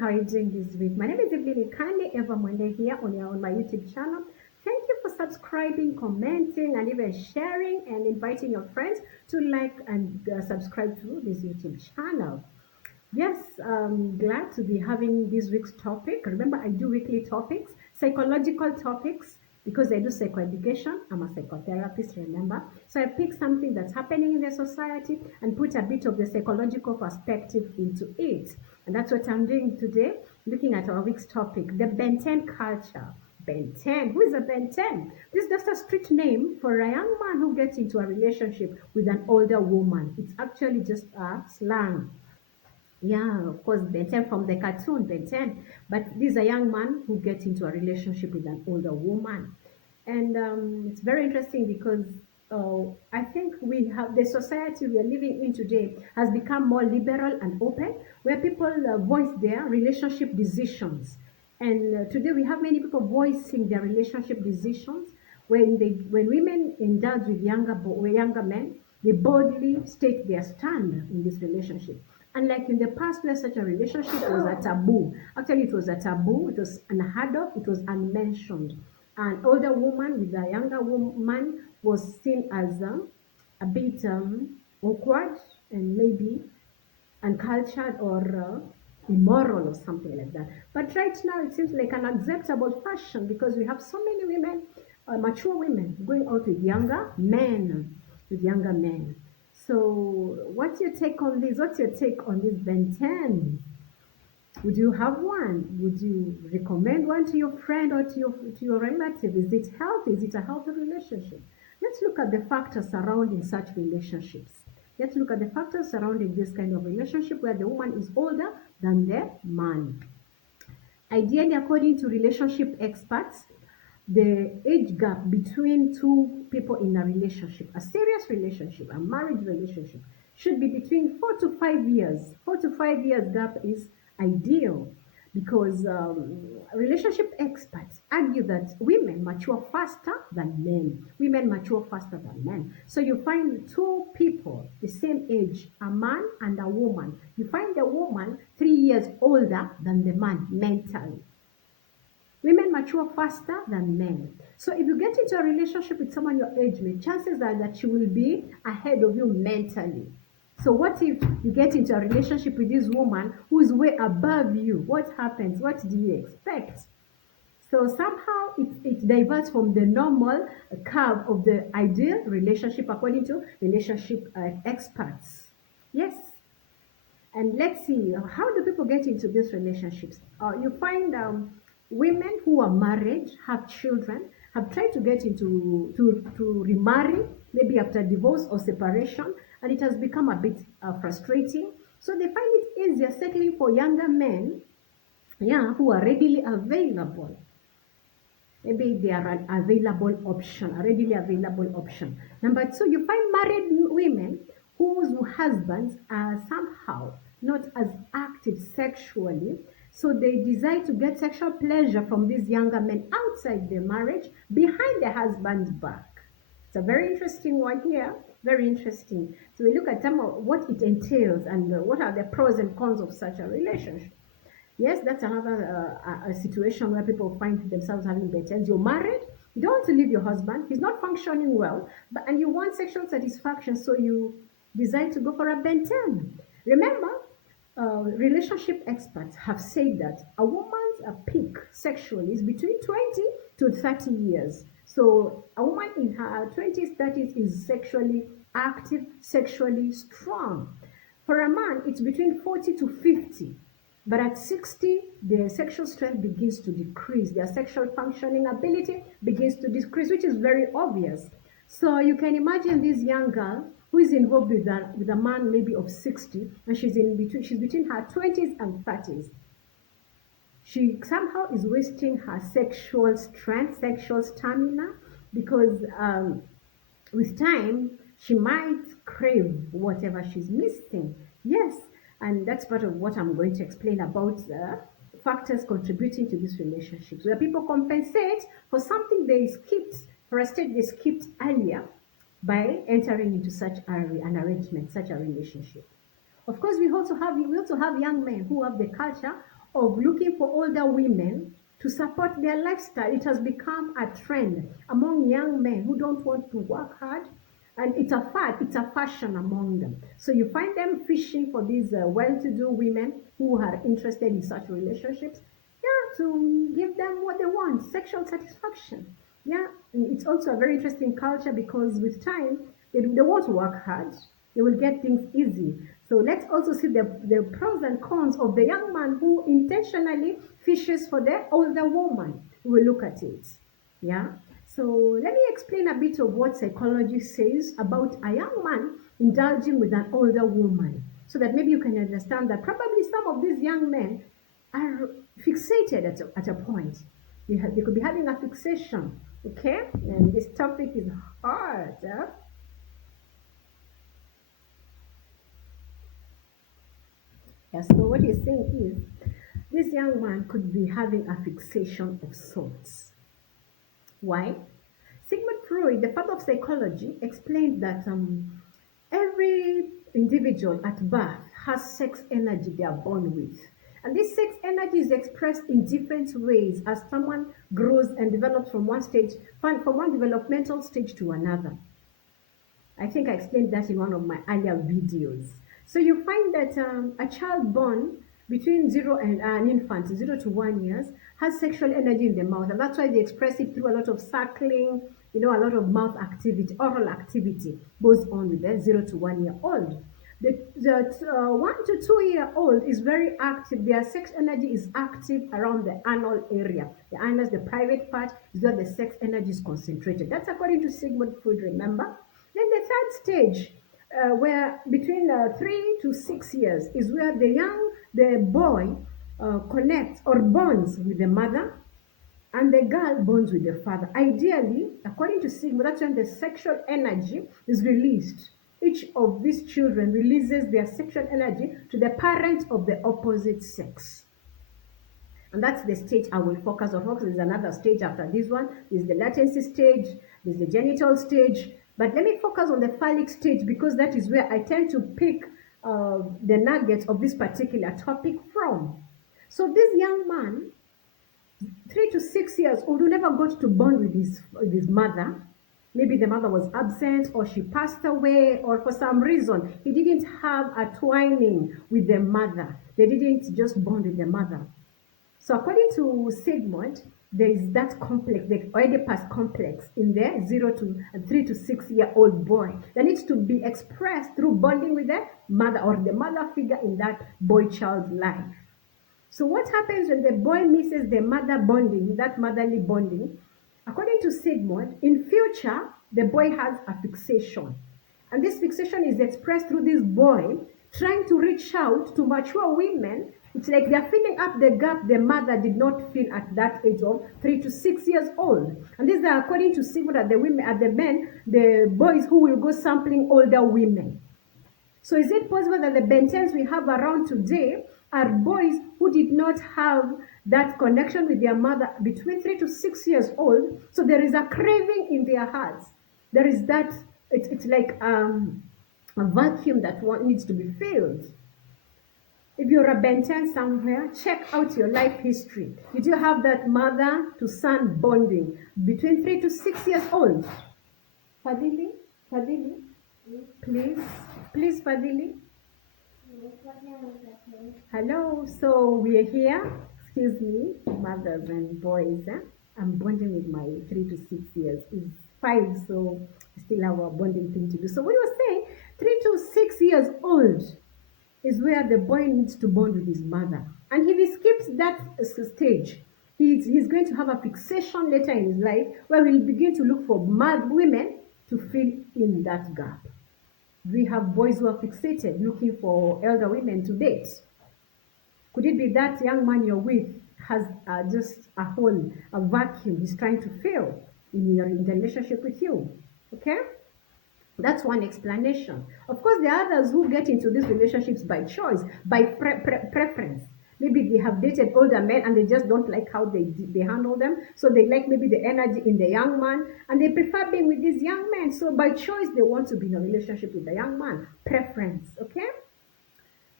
How are you doing this week? My name is Evelyn Ikandi, Evermwende here on my YouTube channel. Thank you for subscribing, commenting, and even sharing and inviting your friends to like and subscribe to this YouTube channel. Yes, I'm glad to be having this week's topic. Remember, I do weekly topics, psychological topics, because I do psychoeducation. I'm a psychotherapist, remember. So I pick something that's happening in the society and put a bit of the psychological perspective into it. And that's what I'm doing today, looking at our week's topic, the Ben10 culture. Ben10. Who is a Ben10? This is just a street name for a young man who gets into a relationship with an older woman. It's actually just a slang. Yeah, of course, Ben10 from the cartoon, Ben10. But this is a young man who gets into a relationship with an older woman. And it's very interesting because I think we have the society we are living in today has become more liberal and open, where people voice their relationship decisions. And today we have many people voicing their relationship decisions. When women indulge with younger men, they boldly state their stand in this relationship. Unlike in the past where such a relationship was a taboo. Actually, it was a taboo, it was unheard of, it was unmentioned. An older woman with a younger woman was seen as a bit awkward and maybe uncultured or immoral or something like that. But right now it seems like an acceptable fashion because we have so many women, mature women, going out with younger men, with younger men. So what's your take on this? What's your take on this Ben10? Would you have one? Would you recommend one to your friend or to your relative? Is it healthy? Is it a healthy relationship? Let's look at the factors surrounding such relationships. Let's look at the factors surrounding this kind of relationship where the woman is older than the man. Ideally, according to relationship experts, the age gap between two people in a relationship, a serious relationship, a marriage relationship, should be between 4 to 5 years. 4 to 5 years gap is ideal because relationship experts argue that women mature faster than men. Women mature faster than men. So you find two people the same age, a man and a woman. You find the woman 3 years older than the man mentally. Women mature faster than men. So if you get into a relationship with someone your age mate, chances are that she will be ahead of you mentally. So what if you get into a relationship with this woman who is way above you? What happens? What do you expect? So somehow it diverts from the normal curve of the ideal relationship according to relationship experts. Yes. And let's see, how do people get into these relationships? You find women who are married, have children, have tried to get into to remarry, maybe after divorce or separation, and it has become a bit frustrating. So they find it easier settling for younger men, yeah, who are readily available. Maybe they are an available option, a readily available option. Number two, you find married women whose husbands are somehow not as active sexually, so they desire to get sexual pleasure from these younger men outside their marriage behind their husband's back. It's a very interesting one here, very interesting. So we look at some of what it entails and what are the pros and cons of such a relationship. Yes, that's another a situation where people find themselves having Ben10s. You're married, you don't want to leave your husband, he's not functioning well, and you want sexual satisfaction, so you decide to go for a Ben10. Remember, relationship experts have said that a woman's peak sexually is between 20 to 30 years. So a woman in her 20s, 30s is sexually active, sexually strong. For a man, it's between 40 to 50. But at 60, their sexual strength begins to decrease. Their sexual functioning ability begins to decrease, which is very obvious. So you can imagine this young girl who is involved with a man maybe of 60, and she's between her 20s and 30s. She somehow is wasting her sexual strength, sexual stamina, because with time, she might crave whatever she's missing. Yes, and that's part of what I'm going to explain about the factors contributing to these relationships, where people compensate for something they skipped, for a stage they skipped earlier by entering into such an arrangement, such a relationship. Of course, we also have young men who have the culture of looking for older women to support their lifestyle. It has become a trend among young men who don't want to work hard, and it's a fashion among them. So you find them fishing for these well-to-do women who are interested in such relationships, yeah, to give them what they want, sexual satisfaction. Yeah, and it's also a very interesting culture because with time they won't work hard, they will get things easy. So let's also see the pros and cons of the young man who intentionally fishes for the older woman. We will look at it. Yeah. So let me explain a bit of what psychology says about a young man indulging with an older woman, so that maybe you can understand that probably some of these young men are fixated at a point. They could be having a fixation, okay? And this topic is hard. Huh? Yeah, so what he's saying is this young man could be having a fixation of sorts. Why? Sigmund Freud, the father of psychology, explained that every individual at birth has sex energy they are born with. And this sex energy is expressed in different ways as someone grows and develops from one developmental stage to another. I think I explained that in one of my earlier videos. So you find that a child born between zero and an infant, 0 to 1 years, has sexual energy in the mouth, and that's why they express it through a lot of suckling, a lot of mouth activity, oral activity goes on with the 0 to 1 year old. The 1 to 2 year old is very active. Their sex energy is active around the anal area. The anus, the private part, is where the sex energy is concentrated. That's according to Sigmund Freud, remember? Then the third stage, where between 3 to 6 years, is where the boy connects or bonds with the mother, and the girl bonds with the father. Ideally, according to Sigmund, that's when the sexual energy is released. Each of these children releases their sexual energy to the parent of the opposite sex. And that's the stage I will focus on. There's another stage after this one. There's the latency stage, there's the genital stage. But let me focus on the phallic stage because that is where I tend to pick the nuggets of this particular topic from. So this young man, 3 to 6 years old, who never got to bond with his mother. Maybe the mother was absent or she passed away, or for some reason he didn't have a twining with the mother. They didn't just bond with the mother. So according to Sigmund, there is that complex, the Oedipus complex in the 3 to 6 year old boy that needs to be expressed through bonding with the mother or the mother figure in that boy child's life. So what happens when the boy misses the mother bonding, that motherly bonding? According to Sigmund, in future, the boy has a fixation. And this fixation is expressed through this boy trying to reach out to mature women. It's like they're filling up the gap the mother did not fill at that age of 3 to 6 years old. And these are according to Sigmund the boys who will go sampling older women. So is it possible that the Ben10s we have around today are boys who did not have that connection with their mother between 3 to 6 years old? So there is a craving in their hearts. There is that, it's like a vacuum that needs to be filled. If you're a Ben10 somewhere, check out your life history. Did you have that mother to son bonding between 3 to 6 years old? Fadili? Please, Fadili. Hello, so we are here. Excuse me, mothers and boys. I'm bonding with my 3 to 6 years. It's 5, so I still have a bonding thing to do. So what you were saying, 3 to 6 years old is where the boy needs to bond with his mother. And if he skips that stage, he's going to have a fixation later in his life where he'll begin to look for mad women to fill in that gap. We have boys who are fixated looking for elder women to date. Could it be that young man you're with has just a hole, a vacuum he's trying to fill in the relationship with you? Okay? That's one explanation. Of course, there are others who get into these relationships by choice, by preference. Maybe they have dated older men and they just don't like how they handle them. So they like maybe the energy in the young man and they prefer being with these young men. So by choice, they want to be in a relationship with the young man. Preference, okay?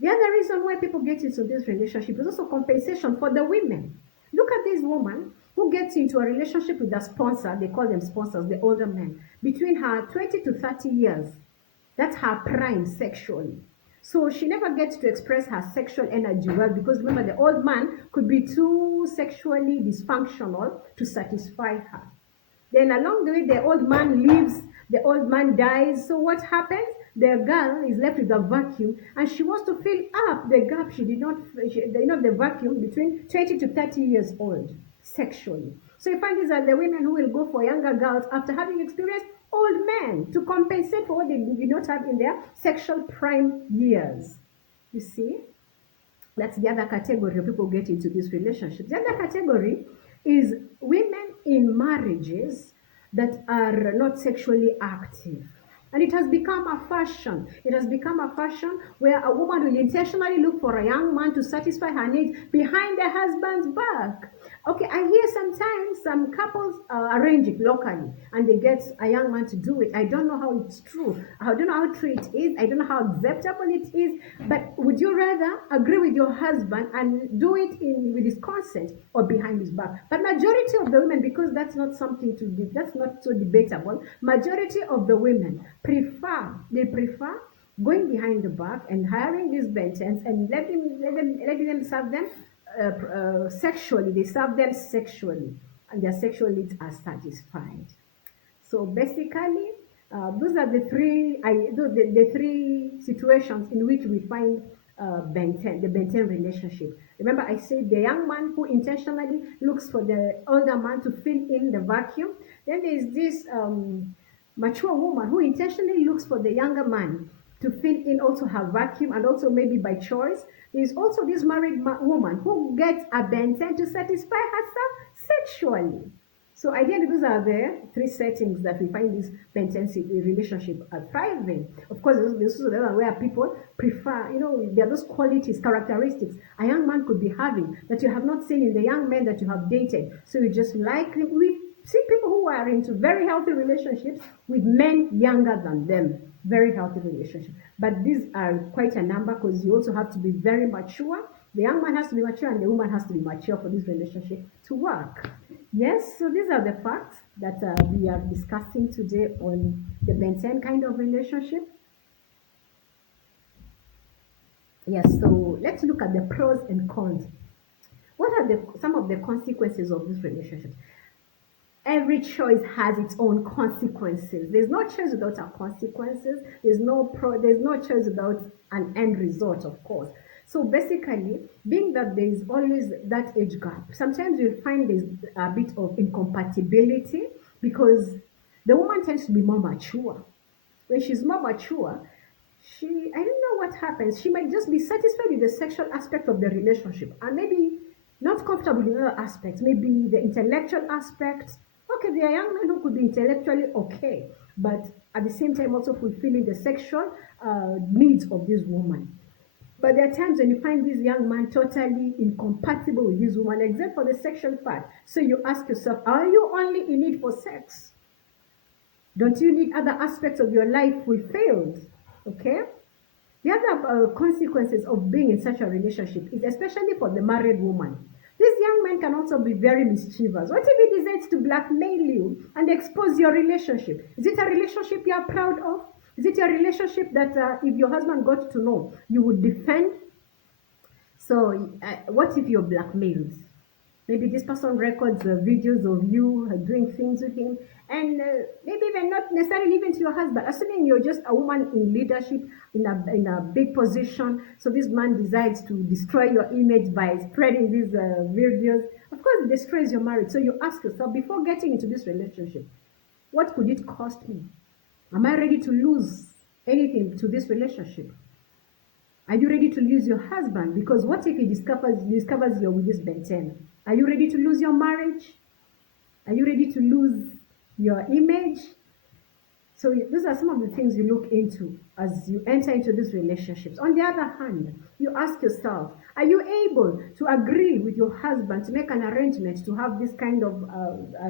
The other reason why people get into this relationship is also compensation for the women. Look at this woman who gets into a relationship with a sponsor, they call them sponsors, the older men, between her 20 to 30 years. That's her prime sexually. So she never gets to express her sexual energy well because remember, the old man could be too sexually dysfunctional to satisfy her. Then along the way, the old man leaves, the old man dies. So what happens? The girl is left with a vacuum, and she wants to fill up the gap she did not, the vacuum between 20 to 30 years old sexually. So you find these are the women who will go for younger girls after having experienced old men to compensate for what they did not have in their sexual prime years. You see? That's the other category of people get into this relationship. The other category is women in marriages that are not sexually active. And it has become a fashion. It has become a fashion where a woman will intentionally look for a young man to satisfy her needs behind the husband's back. Okay, I hear sometimes some couples arrange it locally and they get a young man to do it. I don't know how it's true. I don't know how true it is. I don't know how acceptable it is. But would you rather agree with your husband and do it with his consent or behind his back? But majority of the women, because that's not something to be, that's not so debatable. Majority of the women prefer going behind the back and hiring these Ben10s and letting them serve them sexually. They serve them sexually, and their sexual needs are satisfied. So basically, those are the three situations in which we find Ben10, the Ben10 relationship. Remember, I said the young man who intentionally looks for the older man to fill in the vacuum. Then there is this mature woman who intentionally looks for the younger man to fill in also her vacuum and also maybe by choice. There is also this married woman who gets a Ben10 to satisfy herself sexually. So ideally, those are the three settings that we find this pentency relationship thriving. Of course, there's also the other where people prefer, there are those qualities, characteristics a young man could be having that you have not seen in the young men that you have dated. So you just like them. We see people who are into very healthy relationships with men younger than them. Very healthy relationship. But these are quite a number because you also have to be very mature. The young man has to be mature and the woman has to be mature for this relationship to work. Yes, so these are the facts that we are discussing today on the Ben10 kind of relationship. Yes, so let's look at the pros and cons. What are some of the consequences of this relationship? Every choice has its own consequences. There's no choice without our consequences. There's no choice without an end result, of course. So basically, being that there is always that age gap, sometimes you find there's a bit of incompatibility because the woman tends to be more mature. When she's more mature, I don't know what happens. She might just be satisfied with the sexual aspect of the relationship and maybe not comfortable in other aspects, maybe the intellectual aspect. Okay, there are young men who could be intellectually okay, but at the same time also fulfilling the sexual needs of this woman. But there are times when you find this young man totally incompatible with this woman, except for the sexual part. So you ask yourself, are you only in it for sex? Don't you need other aspects of your life fulfilled? Okay? The other consequences of being in such a relationship is especially for the married woman. This young man can also be very mischievous. What if he decides to blackmail you and expose your relationship? Is it a relationship you are proud of? Is it a relationship that if your husband got to know, you would defend? So what if you're blackmailed? Maybe this person records videos of you doing things with him, and maybe even not necessarily even to your husband. Assuming you're just a woman in leadership, in a big position, so this man decides to destroy your image by spreading these videos. Of course, it destroys your marriage. So you ask yourself before getting into this relationship, what could it cost me? Am I ready to lose anything to this relationship? Are you ready to lose your husband? Because what if he discovers you're with this Ben10? Are you ready to lose your marriage? Are you ready to lose your image? So those are some of the things you look into as you enter into these relationships. On the other hand, you ask yourself, are you able to agree with your husband to make an arrangement to have this kind of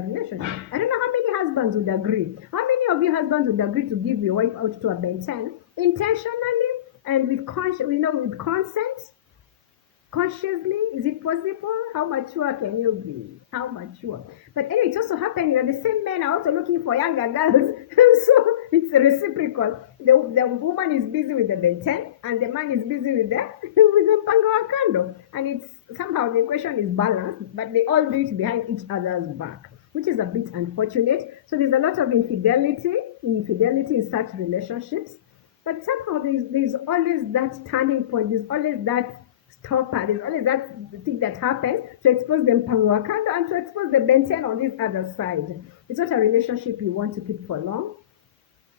relationship? I don't know how many husbands would agree. How many of you husbands would agree to give your wife out to a Ben10 intentionally And with with consent, consciously, is it possible? How mature can you be? How mature? But anyway, it's also happening that the same men are also looking for younger girls. So it's reciprocal. The woman is busy with the Ben10 and the man is busy with the with the Panga Wakando. And it's somehow the equation is balanced, but they all do it behind each other's back, which is a bit unfortunate. So there's a lot of infidelity in such relationships. But somehow there's always that turning point, there's always that stopper, there's always that thing that happens to expose the Mpangwakando and to expose the Ben10 on this other side. It's not a relationship you want to keep for long.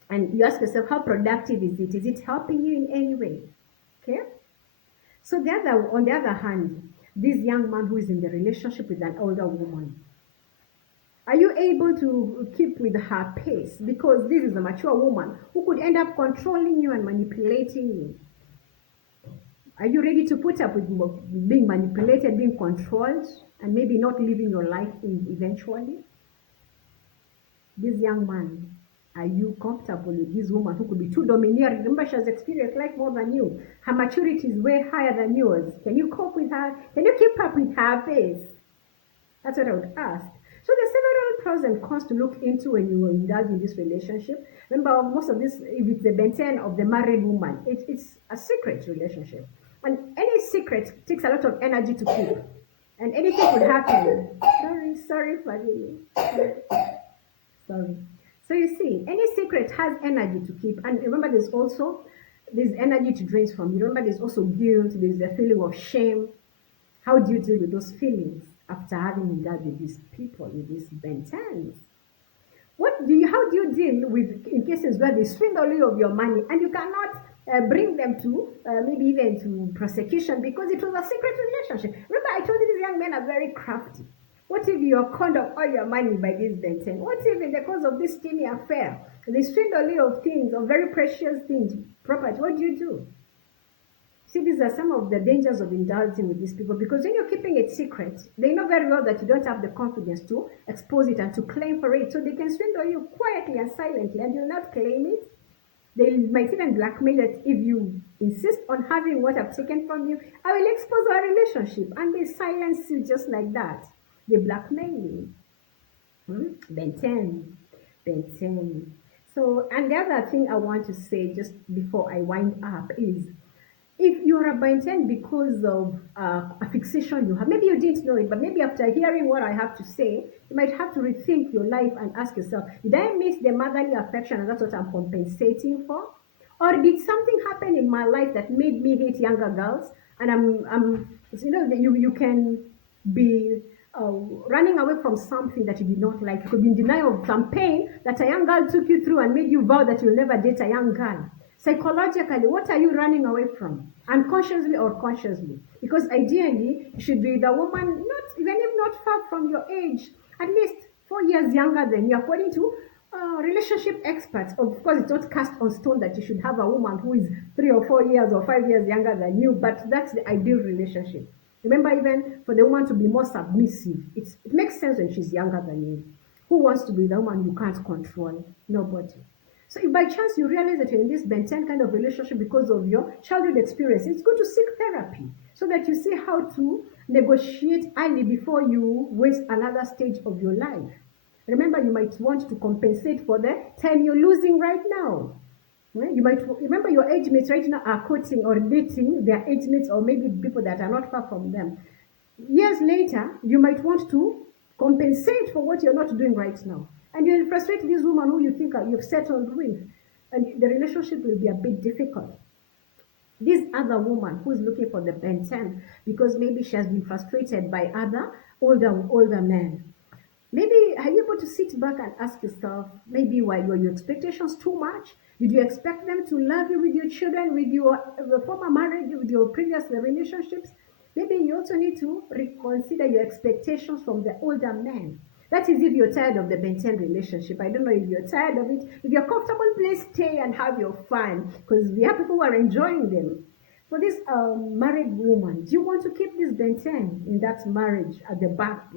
And you ask yourself, how productive is it? Is it helping you in any way? Okay? So on the other hand, this young man who is in the relationship with an older woman, are you able to keep with her pace? Because this is a mature woman who could end up controlling you and manipulating you. Are you ready to put up with being manipulated, being controlled, and maybe not living your life eventually? This young man, are you comfortable with this woman who could be too domineering? Remember, she has experienced life more than you. Her maturity is way higher than yours. Can you cope with her? Can you keep up with her pace? That's what I would ask. So there's several pros and cons to look into when you indulge in this relationship. Remember, most of this, if it's the Ben10 of the married woman, it's a secret relationship. And any secret takes a lot of energy to keep. And anything could happen. Sorry, family. Sorry. So you see, any secret has energy to keep. And remember, there's energy to drain from you. Remember, there's also guilt, there's the feeling of shame. How do you deal with those feelings after having indulged with these people, with these Ben10s? How do you deal with in cases where they swindle you of your money and you cannot bring them to maybe even to prosecution because it was a secret relationship? Remember, I told you these young men are very crafty. What if you're conned of all your money by this Ben10? What if in the course of this steamy affair, they swindle you of things, of very precious things, property? What do you do? See, these are some of the dangers of indulging with these people because when you're keeping it secret, they know very well that you don't have the confidence to expose it and to claim for it. So they can swindle you quietly and silently and you'll not claim it. They might even blackmail it if you insist on having what I've taken from you. I will expose our relationship and they silence you just like that. They blackmail you. Ben10. Ben10. So, and the other thing I want to say just before I wind up is if you're a Ben10 because of a fixation you have, maybe you didn't know it, but maybe after hearing what I have to say, you might have to rethink your life and ask yourself, did I miss the motherly affection and that's what I'm compensating for? Or did something happen in my life that made me hate younger girls? And you can be running away from something that you did not like. You could be in denial of some pain that a young girl took you through and made you vow that you'll never date a young girl. Psychologically, what are you running away from? Unconsciously or consciously? Because ideally, you should be the woman, even if not far from your age, at least 4 years younger than you, according to relationship experts. Of course, it's not cast on stone that you should have a woman who is 3 or 4 years or 5 years younger than you, but that's the ideal relationship. Remember, even for the woman to be more submissive, it makes sense when she's younger than you. Who wants to be the woman you can't control? Nobody. So if by chance you realize that you're in this Ben10 kind of relationship because of your childhood experience, it's good to seek therapy so that you see how to negotiate early before you waste another stage of your life. Remember, you might want to compensate for the time you're losing right now. You might remember your age mates right now are courting or dating their age mates or maybe people that are not far from them. Years later, you might want to compensate for what you're not doing right now. And you'll frustrate this woman who you think you've settled with. And the relationship will be a bit difficult. This other woman who's looking for the Ben10 because maybe she has been frustrated by other older men. Maybe are you able to sit back and ask yourself, maybe why were your expectations too much? Did you expect them to love you with your children, with your former marriage, with your previous relationships? Maybe you also need to reconsider your expectations from the older men. That is if you're tired of the Ben10 relationship. I don't know if you're tired of it. If you're comfortable, please stay and have your fun because we have people who are enjoying them. For this married woman, do you want to keep this Ben10 in that marriage at the back,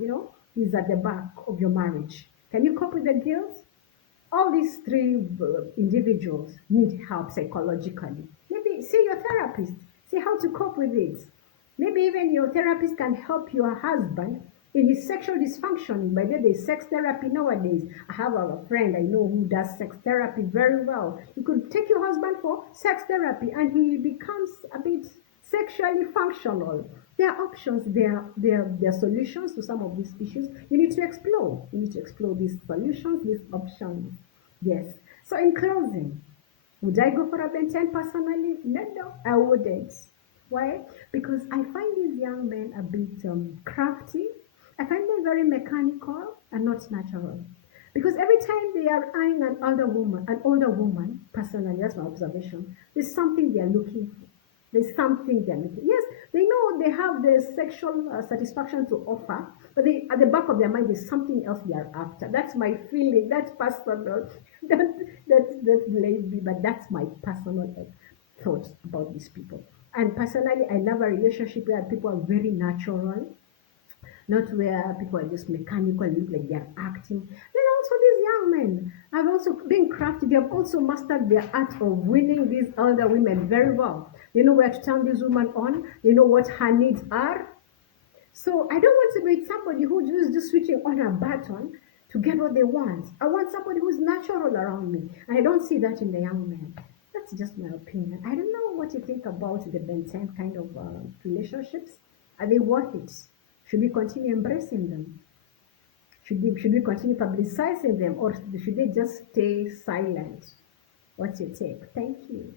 he's at the back of your marriage? Can you cope with the guilt? All these three individuals need help psychologically. Maybe see your therapist. See how to cope with it. Maybe even your therapist can help your husband in his sexual dysfunctioning. By the way, there's sex therapy nowadays. I have a friend I know who does sex therapy very well. You could take your husband for sex therapy and he becomes a bit sexually functional. There are options, there are solutions to some of these issues. You need to explore. You need to explore these solutions, these options. Yes. So in closing, would I go for a Ben 10 personally? No, no, I wouldn't. Why? Because I find these young men a bit crafty. I find them very mechanical and not natural. Because every time they are eyeing an older woman, personally, that's my observation, there's something they are looking for. There's something they're looking. Yes, they know they have the sexual satisfaction to offer, but at the back of their mind, there's something else they are after. That's my feeling. That's personal. That blame me, but that's my personal thoughts about these people. And personally, I love a relationship where people are very natural, not where people are just mechanical, look like they're acting. Then also these young men have also been crafty. They have also mastered their art of winning these older women very well. They know where to turn this woman on. They know what her needs are. So I don't want to be somebody who is just switching on a button to get what they want. I want somebody who's natural around me. And I don't see that in the young men. That's just my opinion. I don't know what you think about the Ben 10 kind of relationships. Are they worth it? Should we continue embracing them? Should we continue publicizing them or should they just stay silent? What's your take? Thank you.